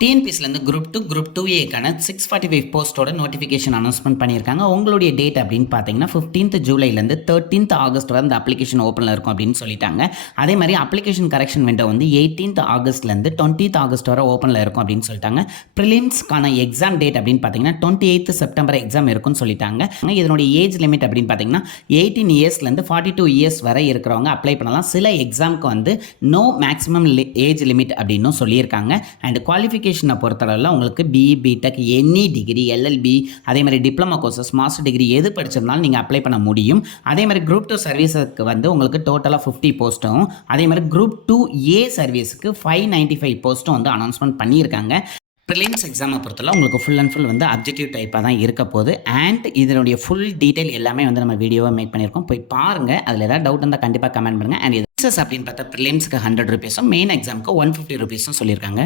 டிஎன்பிஎஸ்சிலேருந்து group 2ஏக்கான 645 போஸ்ட்டோட notification announcement பண்ணியிருக்காங்க. உங்களுடைய date அப்படின்னு பார்த்தீங்கன்னா 15th ஜூலைலேருந்து 13th ஆகஸ்ட் வரை அந்த அப்ளிகேஷன் ஓப்பனில் இருக்கும் அப்படின்னு சொல்லிட்டாங்க. அதே மாதிரி அப்ளிகேஷன் கரெக்ஷன் விண்டோ வந்து 18th ஆகஸ்ட்லேருந்து 20th ஆகஸ்ட் வரை ஓப்பனில் இருக்கும் அப்படின்னு சொல்லிட்டாங்க. ப்ரிலிம்ஸ்க்கான எக்ஸாம் டேட் அப்படின்னு பார்த்தீங்கன்னா 28th செப்டம்பர் எக்ஸாம் இருக்குன்னு சொல்லிட்டாங்க. இதனுடைய ஏஜ் லிமிட் அப்படின்னு பார்த்தீங்கன்னா 18 இயர்ஸ்லேருந்து 42 இயர்ஸ் வரை இருக்கிறவங்க அப்ளை பண்ணலாம். சில எக்ஸாமுக்கு வந்து நோ மேக்ஸிமம் ஏஜ் லிமிட் அப்படின்னு சொல்லியிருக்காங்க. அண்ட் குவாலிஃபிகேஷனை பொறுத்தளவில் உங்களுக்கு BE BTech any degree LLB அதே மாதிரி டிப்ளமோ கோர்சஸ் மாஸ்டர் டிகிரி எது படிச்சிருந்தாலும் நீங்கள் அப்ளை பண்ண முடியும். அதே மாதிரி குரூப் 2 சர்வீஸுக்கு வந்து உங்களுக்கு டோட்டலாக 50 போஸ்ட்டும் அதே மாதிரி குரூப் 2A சர்வீஸுக்கு 595 போஸ்ட்டும் வந்து அனௌன்ஸ்மெண்ட் பண்ணியிருக்காங்க. ப்ரிலிம்ஸ் எக்ஸாமை பொறுத்தவரை உங்களுக்கு ஃபுல் அண்ட் ஃபுல் வந்து அப்ஜெக்டிவ் டைப்பாக தான் இருக்க போகுது. அண்ட் இதனுடைய ஃபுல் டீட்டெயில் எல்லாமே வந்து நம்ம வீடியோவை மேக் பண்ணியிருக்கோம். போய் பாருங்கள். அதில் ஏதாவது டவுட் இருந்தால் கண்டிப்பாக கமெண்ட் பண்ணுங்கள். அண்ட் இது அப்படின்னு பார்த்தா ப்ரிலிம்ஸ்க்கு 100 ரூபீஸும் மெயின் எக்ஸாமுக்கு 150 ரூபீஸும் சொல்லியிருக்காங்க.